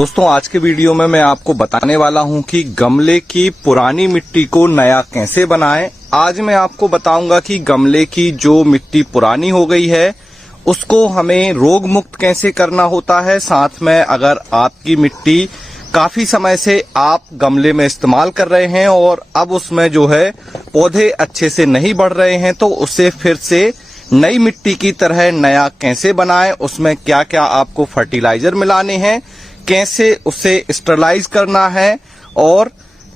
दोस्तों आज के वीडियो में मैं आपको बताने वाला हूं कि गमले की पुरानी मिट्टी को नया कैसे बनाएं। आज मैं आपको बताऊंगा कि गमले की जो मिट्टी पुरानी हो गई है उसको हमें रोग मुक्त कैसे करना होता है। साथ में अगर आपकी मिट्टी काफी समय से आप गमले में इस्तेमाल कर रहे हैं और अब उसमें जो है पौधे अच्छे से नहीं बढ़ रहे हैं तो उसे फिर से नई मिट्टी की तरह नया कैसे बनाएं, उसमें क्या क्या आपको फर्टिलाइजर मिलाने हैं, कैसे उसे स्टरलाइज करना है और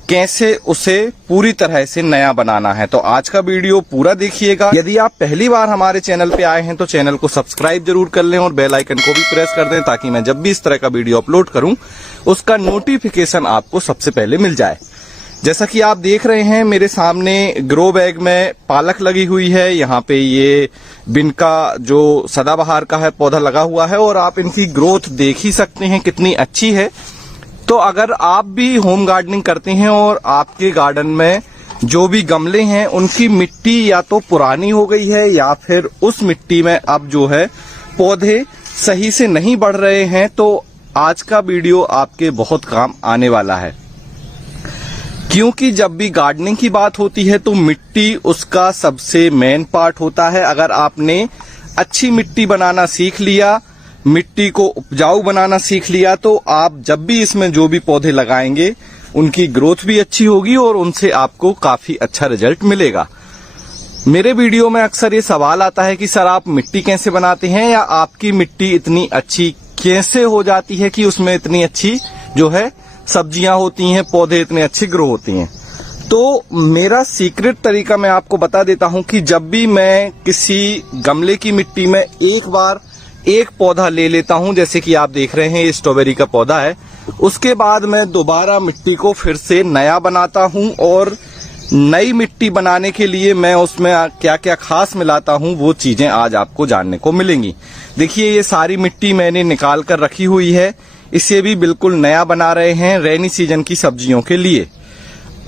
कैसे उसे पूरी तरह से नया बनाना है। तो आज का वीडियो पूरा देखिएगा। यदि आप पहली बार हमारे चैनल पे आए हैं तो चैनल को सब्सक्राइब जरूर कर लें और बेल आइकन को भी प्रेस कर दें ताकि मैं जब भी इस तरह का वीडियो अपलोड करूं उसका नोटिफिकेशन आपको सबसे पहले मिल जाए। जैसा कि आप देख रहे हैं मेरे सामने ग्रो बैग में पालक लगी हुई है। यहाँ पे ये बिनका जो सदाबहार का है पौधा लगा हुआ है और आप इनकी ग्रोथ देख ही सकते हैं कितनी अच्छी है। तो अगर आप भी होम गार्डनिंग करते हैं और आपके गार्डन में जो भी गमले हैं उनकी मिट्टी या तो पुरानी हो गई है या फिर उस मिट्टी में अब जो है पौधे सही से नहीं बढ़ रहे हैं तो आज का वीडियो आपके बहुत काम आने वाला है। क्योंकि जब भी गार्डनिंग की बात होती है तो मिट्टी उसका सबसे मेन पार्ट होता है। अगर आपने अच्छी मिट्टी बनाना सीख लिया, मिट्टी को उपजाऊ बनाना सीख लिया तो आप जब भी इसमें जो भी पौधे लगाएंगे उनकी ग्रोथ भी अच्छी होगी और उनसे आपको काफी अच्छा रिजल्ट मिलेगा। मेरे वीडियो में अक्सर ये सवाल आता है कि सर आप मिट्टी कैसे बनाते हैं या आपकी मिट्टी इतनी अच्छी कैसे हो जाती है कि उसमें इतनी अच्छी जो है सब्जियां होती हैं, पौधे इतने अच्छे ग्रो होती हैं। तो मेरा सीक्रेट तरीका मैं आपको बता देता हूं कि जब भी मैं किसी गमले की मिट्टी में एक बार एक पौधा ले लेता हूं, जैसे कि आप देख रहे हैं ये स्ट्रॉबेरी का पौधा है, उसके बाद मैं दोबारा मिट्टी को फिर से नया बनाता हूं और नई मिट्टी बनाने के लिए मैं उसमें क्या क्या खास मिलाता हूं वो चीजें आज आपको जानने को मिलेंगी। देखिए ये सारी मिट्टी मैंने निकाल कर रखी हुई है, इसे भी बिल्कुल नया बना रहे हैं रेनी सीजन की सब्जियों के लिए।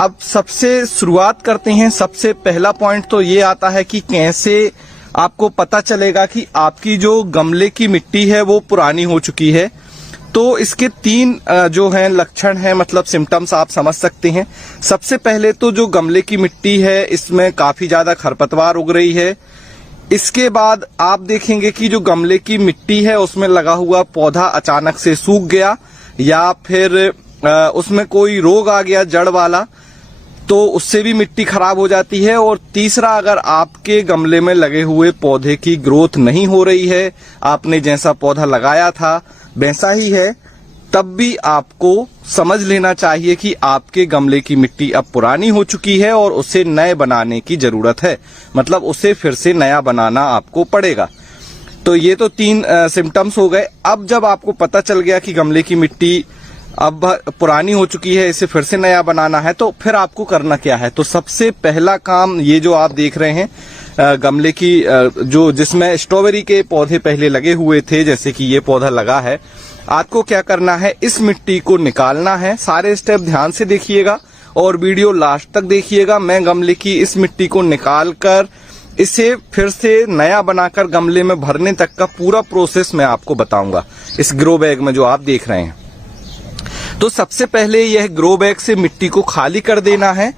अब सबसे शुरुआत करते हैं। सबसे पहला पॉइंट तो ये आता है कि कैसे आपको पता चलेगा कि आपकी जो गमले की मिट्टी है वो पुरानी हो चुकी है। तो इसके तीन जो हैं लक्षण हैं, मतलब सिम्टम्स आप समझ सकते हैं। सबसे पहले तो जो गमले की मिट्टी है इसमें काफी ज्यादा खरपतवार उग रही है। इसके बाद आप देखेंगे कि जो गमले की मिट्टी है उसमें लगा हुआ पौधा अचानक से सूख गया या फिर उसमें कोई रोग आ गया जड़ वाला, तो उससे भी मिट्टी खराब हो जाती है। और तीसरा, अगर आपके गमले में लगे हुए पौधे की ग्रोथ नहीं हो रही है, आपने जैसा पौधा लगाया था वैसा ही है, तब भी आपको समझ लेना चाहिए कि आपके गमले की मिट्टी अब पुरानी हो चुकी है और उसे नए बनाने की जरूरत है, मतलब उसे फिर से नया बनाना आपको पड़ेगा। तो ये तो तीन सिम्टम्स हो गए। अब जब आपको पता चल गया कि गमले की मिट्टी अब पुरानी हो चुकी है, इसे फिर से नया बनाना है, तो फिर आपको करना क्या है। तो सबसे पहला काम ये जो आप देख रहे हैं गमले की जो जिसमें स्ट्रॉबेरी के पौधे पहले लगे हुए थे, जैसे कि ये पौधा लगा है, आपको क्या करना है, इस मिट्टी को निकालना है। सारे स्टेप ध्यान से देखिएगा और वीडियो लास्ट तक देखिएगा। मैं गमले की इस मिट्टी को निकाल कर इसे फिर से नया बनाकर गमले में भरने तक का पूरा प्रोसेस मैं आपको बताऊंगा इस ग्रो बैग में जो आप देख रहे हैं। तो सबसे पहले यह ग्रो बैग से मिट्टी को खाली कर देना है।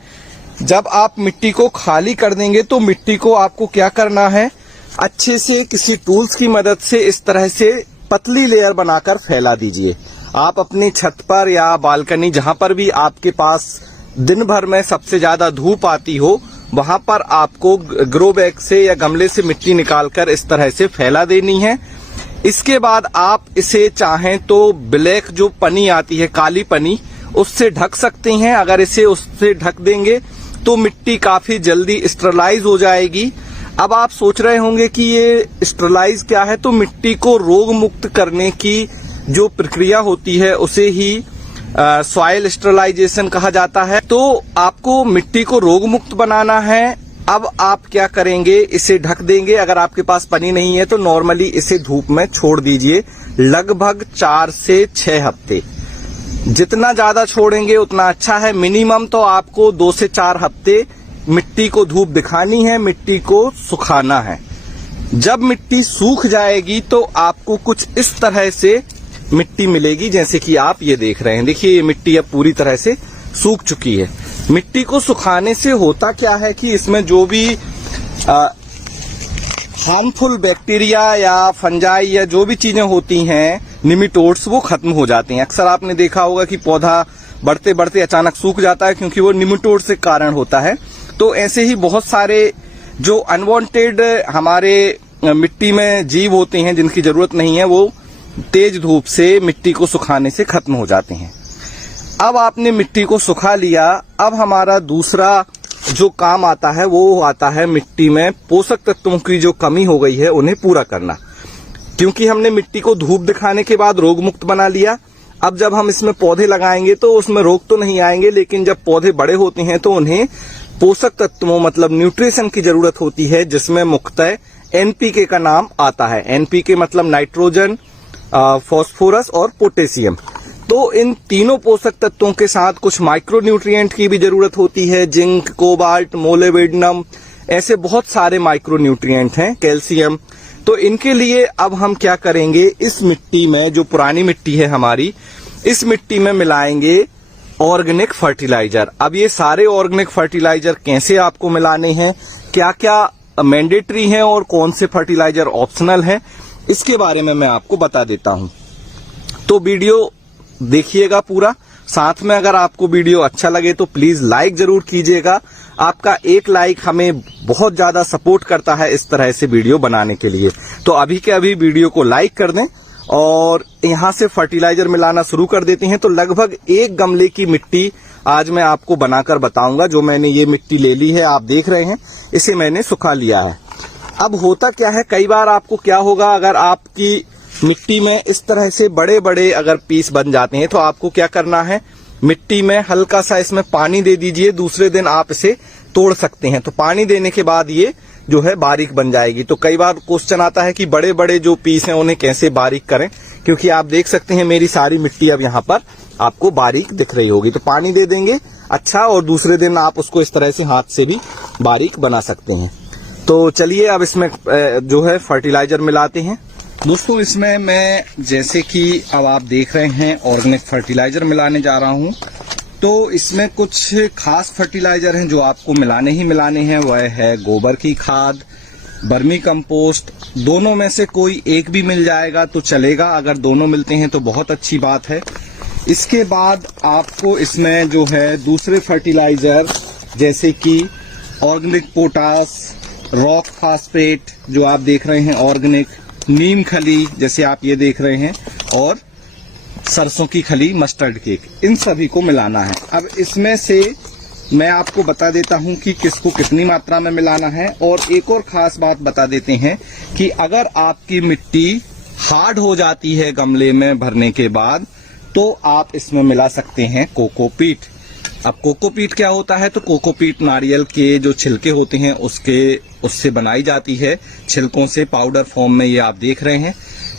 जब आप मिट्टी को खाली कर देंगे तो मिट्टी को आपको क्या करना है, अच्छे से किसी टूल्स की मदद से इस तरह से पतली लेयर बनाकर फैला दीजिए। आप अपनी छत पर या बालकनी, जहां पर भी आपके पास दिन भर में सबसे ज्यादा धूप आती हो, वहां पर आपको ग्रो बैग से या गमले से मिट्टी निकालकर इस तरह से फैला देनी है। इसके बाद आप इसे चाहें तो ब्लैक जो पनी आती है, काली पनी, उससे ढक सकते हैं। अगर इसे उससे ढक देंगे तो मिट्टी काफी जल्दी स्टरलाइज हो जाएगी। अब आप सोच रहे होंगे कि ये स्टरलाइज क्या है, तो मिट्टी को रोग मुक्त करने की जो प्रक्रिया होती है उसे ही सॉइल स्टरलाइजेशन कहा जाता है। तो आपको मिट्टी को रोग मुक्त बनाना है। अब आप क्या करेंगे, इसे ढक देंगे। अगर आपके पास पनी नहीं है तो नॉर्मली इसे धूप में छोड़ दीजिए लगभग 4 से 6 हफ्ते। जितना ज्यादा छोड़ेंगे उतना अच्छा है। मिनिमम तो आपको 2 से 4 हफ्ते मिट्टी को धूप दिखानी है, मिट्टी को सुखाना है। जब मिट्टी सूख जाएगी तो आपको कुछ इस तरह से मिट्टी मिलेगी, जैसे कि आप ये देख रहे हैं। देखिए ये मिट्टी अब पूरी तरह से सूख चुकी है। मिट्टी को सुखाने से होता क्या है कि इसमें जो भी हार्मफुल बैक्टीरिया या फंजाई या जो भी चीजें होती हैं, निमेटोड्स, वो खत्म हो जाते हैं। अक्सर आपने देखा होगा कि पौधा बढ़ते बढ़ते अचानक सूख जाता है क्योंकि वो निमेटोड से कारण होता है। तो ऐसे ही बहुत सारे जो अनवांटेड हमारे मिट्टी में जीव होते हैं जिनकी जरूरत नहीं है, वो तेज धूप से मिट्टी को सुखाने से खत्म हो जाते हैं। अब आपने मिट्टी को सुखा लिया। अब हमारा दूसरा जो काम आता है वो आता है मिट्टी में पोषक तत्वों की जो कमी हो गई है उन्हें पूरा करना। क्योंकि हमने मिट्टी को धूप दिखाने के बाद रोग मुक्त बना लिया, अब जब हम इसमें पौधे लगाएंगे तो उसमें रोग तो नहीं आएंगे, लेकिन जब पौधे बड़े होते हैं तो उन्हें पोषक तत्वों मतलब न्यूट्रिशन की जरूरत होती है, जिसमें मुख्यतः एनपीके का नाम आता है। एनपीके मतलब नाइट्रोजन, फास्फोरस और पोटेशियम। तो इन तीनों पोषक तत्वों के साथ कुछ माइक्रो न्यूट्रिएंट की भी जरूरत होती है, जिंक, कोबाल्ट, मोलिब्डेनम, ऐसे बहुत सारे माइक्रो न्यूट्रिएंट हैं, कैल्शियम। तो इनके लिए अब हम क्या करेंगे, इस मिट्टी में जो पुरानी मिट्टी है हमारी, इस मिट्टी में मिलाएंगे ऑर्गेनिक फर्टिलाइजर। अब ये सारे ऑर्गेनिक फर्टिलाइजर कैसे आपको मिलाने हैं, क्या क्या मैंडेटरी हैं और कौन से फर्टिलाइजर ऑप्शनल हैं, इसके बारे में मैं आपको बता देता हूं। तो वीडियो देखिएगा पूरा। साथ में अगर आपको वीडियो अच्छा लगे तो प्लीज लाइक जरूर कीजिएगा। आपका एक लाइक हमें बहुत ज्यादा सपोर्ट करता है इस तरह से वीडियो बनाने के लिए। तो अभी के अभी वीडियो को लाइक कर दें और यहां से फर्टिलाइजर मिलाना शुरू कर देते हैं। तो लगभग 1 गमले की मिट्टी आज मैं आपको बनाकर बताऊंगा। जो मैंने ये मिट्टी ले ली है, आप देख रहे हैं, इसे मैंने सुखा लिया है। अब होता क्या है, कई बार आपको क्या होगा, अगर आपकी मिट्टी में इस तरह से बड़े बड़े अगर पीस बन जाते हैं तो आपको क्या करना है, मिट्टी में हल्का सा इसमें पानी दे दीजिए। दूसरे दिन आप इसे तोड़ सकते हैं। तो पानी देने के बाद ये जो है बारीक बन जाएगी। तो कई बार क्वेश्चन आता है कि बड़े बड़े जो पीस हैं उन्हें कैसे बारीक करें, क्योंकि आप देख सकते हैं मेरी सारी मिट्टी अब यहाँ पर आपको बारीक दिख रही होगी। तो पानी दे देंगे अच्छा, और दूसरे दिन आप उसको इस तरह से हाथ से भी बारीक बना सकते हैं। तो चलिए अब इसमें जो है फर्टिलाइजर मिलाते हैं। दोस्तों इसमें मैं, जैसे कि अब आप देख रहे हैं, ऑर्गेनिक फर्टिलाइजर मिलाने जा रहा हूं। तो इसमें कुछ खास फर्टिलाइजर हैं जो आपको मिलाने ही मिलाने हैं। वह है गोबर की खाद, वर्मी कंपोस्ट। दोनों में से कोई एक भी मिल जाएगा तो चलेगा, अगर दोनों मिलते हैं तो बहुत अच्छी बात है। इसके बाद आपको इसमें जो है दूसरे फर्टिलाइजर, जैसे कि ऑर्गेनिक पोटास, रॉक फास्फेट जो आप देख रहे हैं ऑर्गेनिक, नीम खली जैसे आप ये देख रहे हैं, और सरसों की खली, मस्टर्ड केक, इन सभी को मिलाना है। अब इसमें से मैं आपको बता देता हूं कि किसको कितनी मात्रा में मिलाना है। और एक और खास बात बता देते हैं कि अगर आपकी मिट्टी हार्ड हो जाती है गमले में भरने के बाद, तो आप इसमें मिला सकते हैं कोकोपीट। अब कोकोपीट क्या होता है, तो कोकोपीट नारियल के जो छिलके होते हैं उससे बनाई जाती है, छिलकों से पाउडर फॉर्म में, ये आप देख रहे हैं।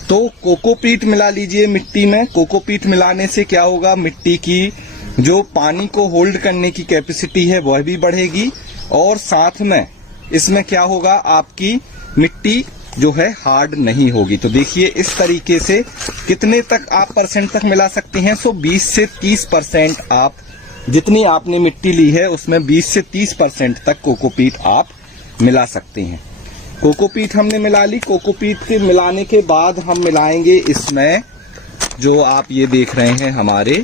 तो कोकोपीट मिला लीजिए मिट्टी में। कोकोपीट मिलाने से क्या होगा, मिट्टी की जो पानी को होल्ड करने की कैपेसिटी है वह भी बढ़ेगी, और साथ में इसमें क्या होगा, आपकी मिट्टी जो है हार्ड नहीं होगी। तो देखिए इस तरीके से कितने तक आप परसेंट तक मिला सकते हैं। सो 20 से 30% आप, जितनी आपने मिट्टी ली है उसमें 20 से 30% तक कोकोपीट आप मिला सकते हैं। कोकोपीट हमने मिला ली। कोकोपीट के मिलाने के बाद हम मिलाएंगे इसमें जो आप ये देख रहे हैं हमारे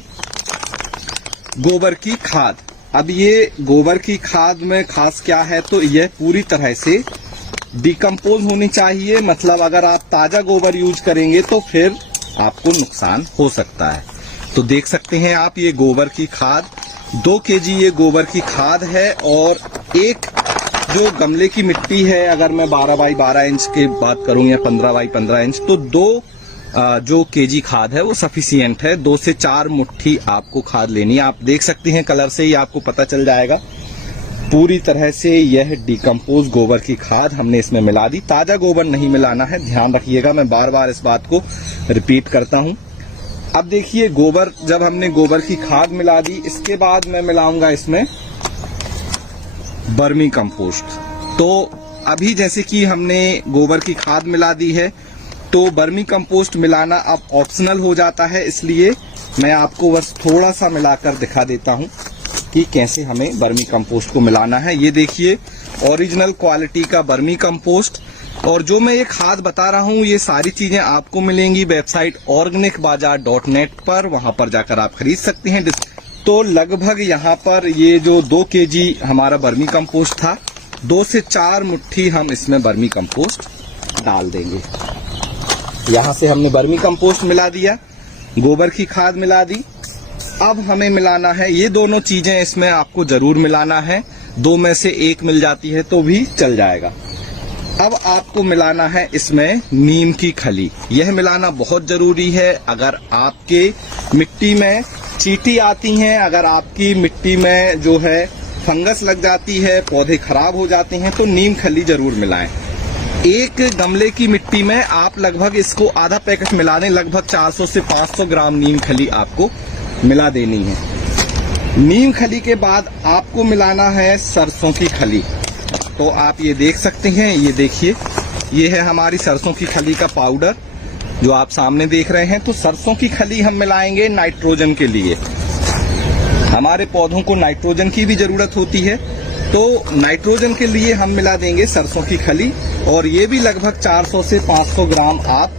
गोबर की खाद। अब ये गोबर की खाद में खास क्या है, तो यह पूरी तरह से डिकम्पोज होनी चाहिए। मतलब अगर आप ताजा गोबर यूज करेंगे तो फिर आपको नुकसान हो सकता है। तो देख सकते हैं आप, ये गोबर की खाद 2 केजी ये गोबर की खाद है। और एक जो गमले की मिट्टी है, अगर मैं 12 बाई 12 इंच की बात करूं या 15 बाई 15 इंच, तो 2 जो केजी खाद है वो सफिशियंट है। 2 से 4 मुट्ठी आपको खाद लेनी है। आप देख सकते हैं कलर से ही आपको पता चल जाएगा। पूरी तरह से यह डिकम्पोज गोबर की खाद हमने इसमें मिला दी। ताजा गोबर नहीं मिलाना है, ध्यान रखिएगा, मैं बार बार इस बात को रिपीट करता हूं। अब देखिए गोबर, जब हमने गोबर की खाद मिला दी, इसके बाद मैं मिलाऊंगा इसमें वर्मी कंपोस्ट। तो अभी जैसे कि हमने गोबर की खाद मिला दी है, तो वर्मी कंपोस्ट मिलाना अब ऑप्शनल हो जाता है, इसलिए मैं आपको बस थोड़ा सा मिलाकर दिखा देता हूं कि कैसे हमें वर्मी कंपोस्ट को मिलाना है। ये देखिए ओरिजिनल क्वालिटी का वर्मी कंपोस्ट। और जो मैं ये खाद बता रहा हूँ ये सारी चीजें आपको मिलेंगी वेबसाइट organicbazaar.net पर, वहां पर जाकर आप खरीद सकते हैं। तो लगभग यहाँ पर ये जो 2 kg हमारा वर्मी कंपोस्ट था, 2 से 4 मुट्ठी हम इसमें वर्मी कंपोस्ट डाल देंगे। यहाँ से हमने वर्मी कंपोस्ट मिला दिया, गोबर की खाद मिला दी। अब हमें मिलाना है ये दोनों चीजें, इसमें आपको जरूर मिलाना है। 2 में से 1 मिल जाती है तो भी चल जाएगा। अब आपको मिलाना है इसमें नीम की खली। यह मिलाना बहुत जरूरी है। अगर आपके मिट्टी में चींटी आती हैं, अगर आपकी मिट्टी में जो है फंगस लग जाती है, पौधे खराब हो जाते हैं, तो नीम खली जरूर मिलाएं। 1 गमले की मिट्टी में आप लगभग इसको आधा पैकेट मिला दें। लगभग 400 से 500 ग्राम नीम खली आपको मिला देनी है। नीम खली के बाद आपको मिलाना है सरसों की खली। तो आप ये देख सकते हैं, ये देखिए ये है हमारी सरसों की खली का पाउडर जो आप सामने देख रहे हैं। तो सरसों की खली हम मिलाएंगे नाइट्रोजन के लिए। हमारे पौधों को नाइट्रोजन की भी जरूरत होती है, तो नाइट्रोजन के लिए हम मिला देंगे सरसों की खली। और ये भी लगभग 400 से 500 ग्राम आप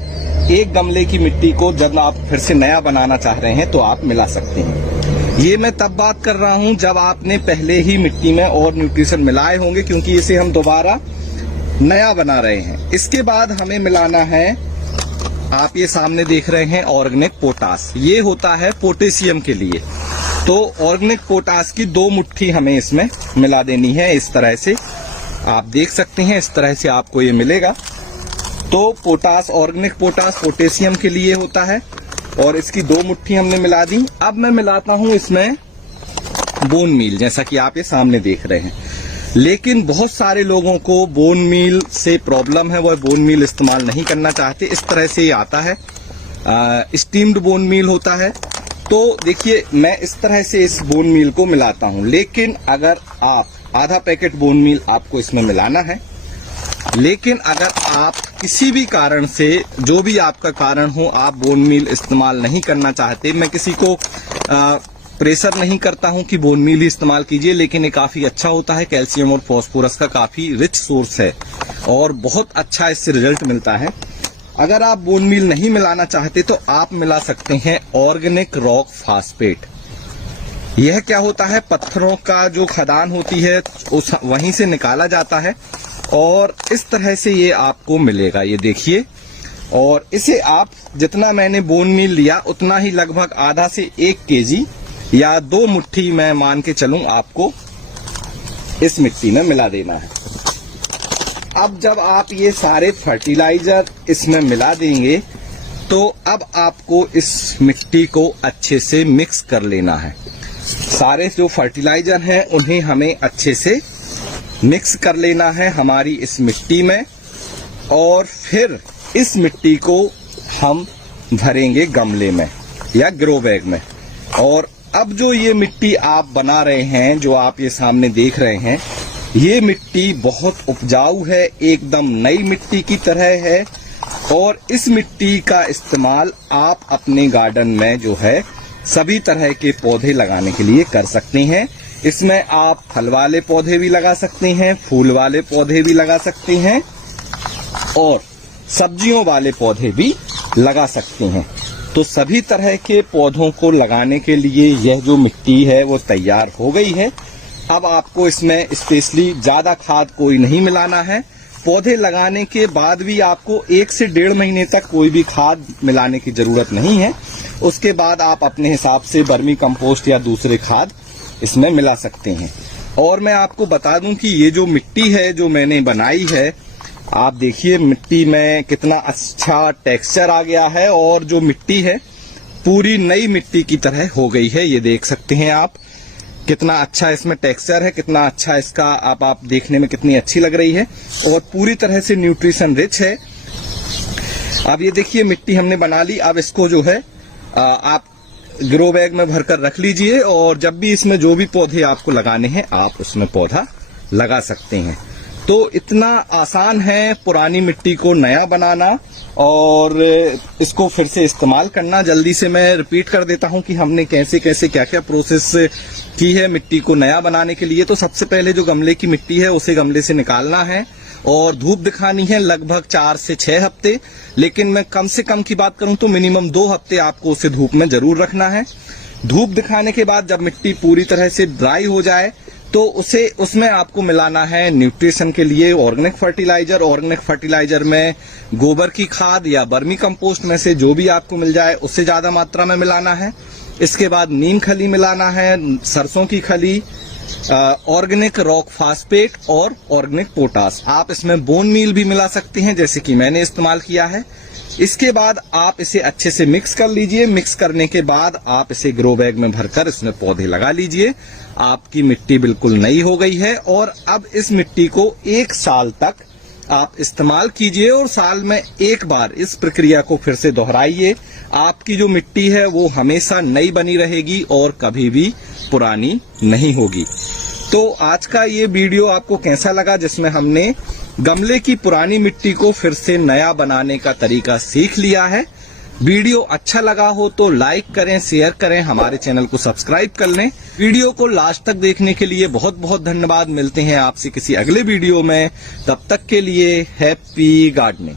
1 गमले की मिट्टी को जब आप फिर से नया बनाना चाह रहे हैं तो आप मिला सकते हैं। ये मैं तब बात कर रहा हूं जब आपने पहले ही मिट्टी में और न्यूट्रिशन मिलाए होंगे, क्योंकि इसे हम दोबारा नया बना रहे हैं। इसके बाद हमें मिलाना है, आप ये सामने देख रहे हैं ऑर्गेनिक पोटास। ये होता है पोटेशियम के लिए। तो ऑर्गेनिक पोटास की 2 मुट्ठी हमें इसमें मिला देनी है। इस तरह से आप देख सकते हैं, इस तरह से आपको ये मिलेगा। तो पोटास, ऑर्गेनिक पोटास पोटेशियम के लिए होता है और इसकी 2 मुट्ठी हमने मिला दी। अब मैं मिलाता हूं इसमें बोन मील, जैसा कि आप ये सामने देख रहे हैं। लेकिन बहुत सारे लोगों को बोन मील से प्रॉब्लम है, वह बोन मील इस्तेमाल नहीं करना चाहते। इस तरह से ये आता है, स्टीम्ड बोन मील होता है। तो देखिए मैं इस तरह से इस बोन मील को मिलाता हूं। लेकिन अगर आप आधा पैकेट बोन मील आपको इसमें मिलाना है, लेकिन अगर आप किसी भी कारण से, जो भी आपका कारण हो, आप बोन मील इस्तेमाल नहीं करना चाहते, मैं किसी को प्रेशर नहीं करता हूं कि बोन मील ही इस्तेमाल कीजिए, लेकिन ये काफी अच्छा होता है। कैल्शियम और फास्फोरस का काफी रिच सोर्स है और बहुत अच्छा इससे रिजल्ट मिलता है। अगर आप बोन मील नहीं मिलाना चाहते तो आप मिला सकते हैं ऑर्गेनिक रॉक फास्फेट। यह क्या होता है, पत्थरों का जो खदान होती है उस वहीं से निकाला जाता है और इस तरह से ये आपको मिलेगा, ये देखिए। और इसे आप जितना मैंने बोन मील लिया उतना ही लगभग आधा से 1 केजी या 2 मुट्ठी मैं मान के चलूं आपको इस मिट्टी में मिला देना है। अब जब आप ये सारे फर्टिलाइजर इसमें मिला देंगे तो अब आपको इस मिट्टी को अच्छे से मिक्स कर लेना है। सारे जो फर्टिलाइजर हैं उन्हें हमें अच्छे से मिक्स कर लेना है हमारी इस मिट्टी में। और फिर इस मिट्टी को हम भरेंगे गमले में या ग्रो बैग में। और अब जो ये मिट्टी आप बना रहे हैं, जो आप ये सामने देख रहे हैं, ये मिट्टी बहुत उपजाऊ है, एकदम नई मिट्टी की तरह है। और इस मिट्टी का इस्तेमाल आप अपने गार्डन में जो है सभी तरह के पौधे लगाने के लिए कर सकते हैं। इसमें आप फल वाले पौधे भी लगा सकते हैं, फूल वाले पौधे भी लगा सकते हैं और सब्जियों वाले पौधे भी लगा सकते हैं। तो सभी तरह के पौधों को लगाने के लिए यह जो मिट्टी है वो तैयार हो गई है। अब आपको इसमें स्पेशली ज्यादा खाद कोई नहीं मिलाना है। पौधे लगाने के बाद भी आपको 1 से 1.5 महीने तक कोई भी खाद मिलाने की जरूरत नहीं है। उसके बाद आप अपने हिसाब से वर्मी कंपोस्ट या दूसरे खाद इसमें मिला सकते हैं। और मैं आपको बता दूं कि ये जो मिट्टी है जो मैंने बनाई है, आप देखिए मिट्टी में कितना अच्छा टेक्सचर आ गया है और जो मिट्टी है पूरी नई मिट्टी की तरह हो गई है। ये देख सकते हैं आप कितना अच्छा इसमें टेक्सचर है, कितना अच्छा इसका आप देखने में कितनी अच्छी लग रही है और पूरी तरह से न्यूट्रिशन रिच है। अब ये देखिए मिट्टी हमने बना ली। अब इसको जो है आप ग्रो बैग में भरकर रख लीजिए और जब भी इसमें जो भी पौधे आपको लगाने हैं आप उसमें पौधा लगा सकते हैं। तो इतना आसान है पुरानी मिट्टी को नया बनाना और इसको फिर से इस्तेमाल करना। जल्दी से मैं रिपीट कर देता हूं कि हमने कैसे कैसे क्या क्या प्रोसेस की है मिट्टी को नया बनाने के लिए। तो सबसे पहले जो गमले की मिट्टी है उसे गमले से निकालना है और धूप दिखानी है लगभग 4 से 6 हफ्ते, लेकिन मैं कम से कम की बात करूं तो मिनिमम 2 हफ्ते आपको उसे धूप में जरूर रखना है। धूप दिखाने के बाद जब मिट्टी पूरी तरह से ड्राई हो जाए तो उसमें आपको मिलाना है न्यूट्रिशन के लिए ऑर्गेनिक फर्टिलाइजर। ऑर्गेनिक फर्टिलाइजर में गोबर की खाद या वर्मी कंपोस्ट में से जो भी आपको मिल जाए उससे ज्यादा मात्रा में मिलाना है। इसके बाद नीम खली मिलाना है, सरसों की खली, ऑर्गेनिक रॉक फास्फेट और ऑर्गेनिक पोटास। आप इसमें बोन मील भी मिला सकते हैं जैसे कि मैंने इस्तेमाल किया है। इसके बाद आप इसे अच्छे से मिक्स कर लीजिए। मिक्स करने के बाद आप इसे ग्रो बैग में भरकर इसमें पौधे लगा लीजिए। आपकी मिट्टी बिल्कुल नई हो गई है और अब इस मिट्टी को 1 साल तक आप इस्तेमाल कीजिए और साल में एक बार इस प्रक्रिया को फिर से दोहराइए। आपकी जो मिट्टी है वो हमेशा नई बनी रहेगी और कभी भी पुरानी नहीं होगी। तो आज का ये वीडियो आपको कैसा लगा, जिसमें हमने गमले की पुरानी मिट्टी को फिर से नया बनाने का तरीका सीख लिया है। वीडियो अच्छा लगा हो तो लाइक करें, शेयर करें, हमारे चैनल को सब्सक्राइब कर लें। वीडियो को लास्ट तक देखने के लिए बहुत बहुत धन्यवाद। मिलते हैं आपसे किसी अगले वीडियो में, तब तक के लिए हैप्पी गार्डनिंग।